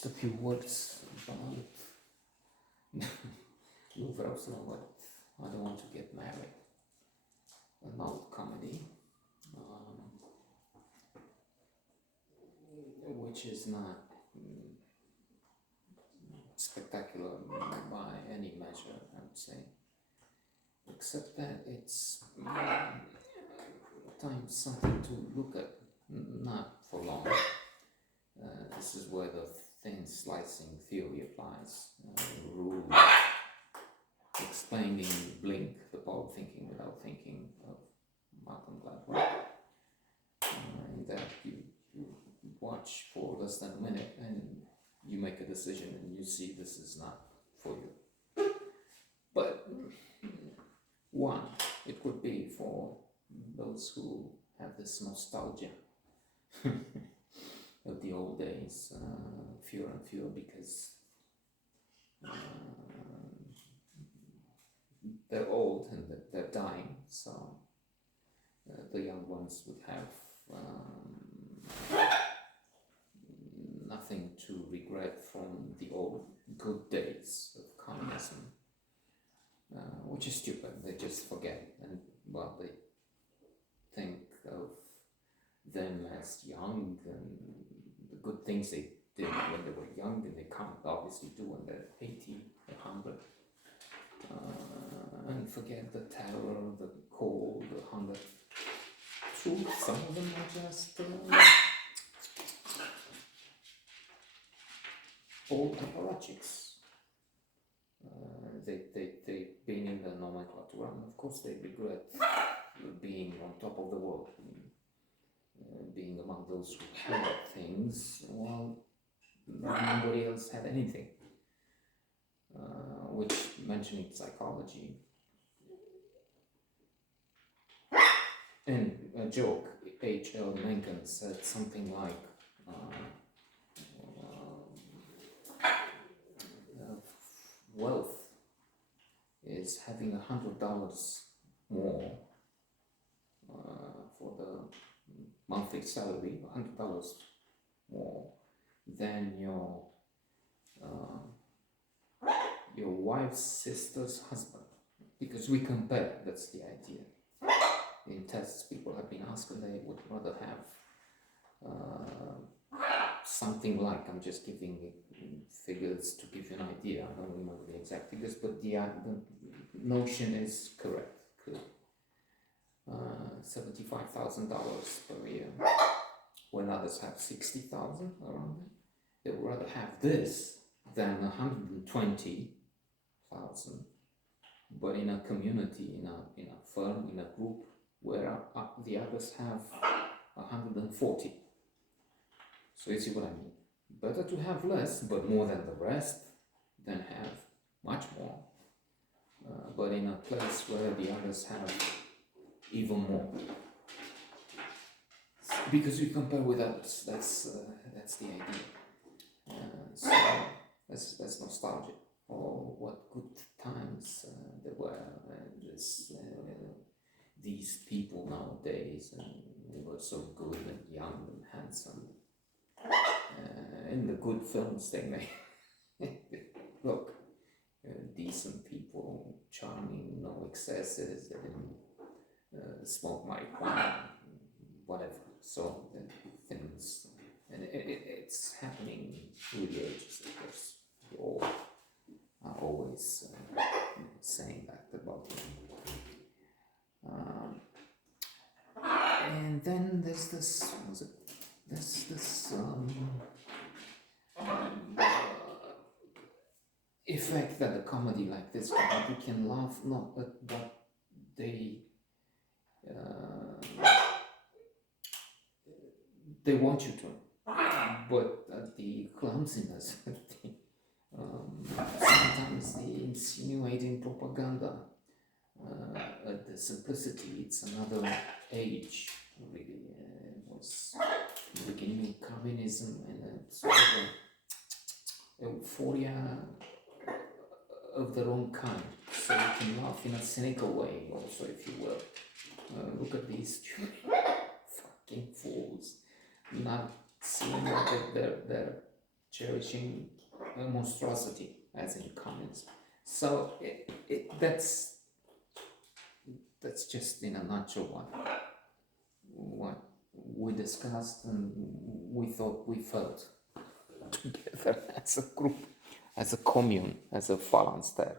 just a few words about Vrau's novel. I don't want to get married. An old comedy, which is not spectacular by any measure, I would say, except that it's times something to look at, not for long. This is where the thin slicing theory applies. Rule explaining Blink, the power of thinking without thinking, of Malcolm Gladwell. That you watch for less than a minute and you make a decision and you see this is not for you. But one, it could be for those who have this nostalgia of the old days, fewer and fewer, because they're old and they're dying, so the young ones would have nothing to regret from the old good days of communism, which is stupid. They just forget, and well, they think of them as young and the good things they did when they were young, and they can't obviously do when they're 80, 100, and forget the terror, the cold, the hunger. True, some of them are just old apparatchiks. They've been in the nomenclature, and of course they regret being on top of the world, being among those who had things while nobody else had anything. Which, mentioning psychology, in a joke, H.L. Mencken said something like, wealth is having $100 more for the monthly salary, $100 more than your wife's sister's husband, because we compare. That's the idea. In tests, people have been asked and they would rather have something like, I'm just giving figures to give you an idea, I don't remember the exact figures, but the notion is correct. $75,000 per year, when others have $60,000 around it. They would rather have this than $120,000, but in a community, in a firm, in a group, where the others have 140. So you see what I mean? Better to have less, but more than the rest, than have much more, but in a place where the others have even more. Because we compare with others, that's the idea. So that's nostalgia. Oh, what good times there were, and these people nowadays, and they were so good and young and handsome. In the good films they made, look, decent people, charming, no excesses, they didn't smoke marijuana, whatever. So things, and it's happening through the ages, of course. We all are always saying that about them. And then there's this, effect that a comedy like this can laugh not at what they want you to, but at the clumsiness, sometimes the insinuating propaganda, at the simplicity. It's another age, really. It was the beginning of communism and a sort of euphoria of their own kind. So you can laugh in a cynical way, also, if you will. Look at these fucking fools, not seeing that they're cherishing monstrosity, as in communism. So that's just in a nutshell what we discussed and we thought we felt together as a group, as a commune, as a Phalanster.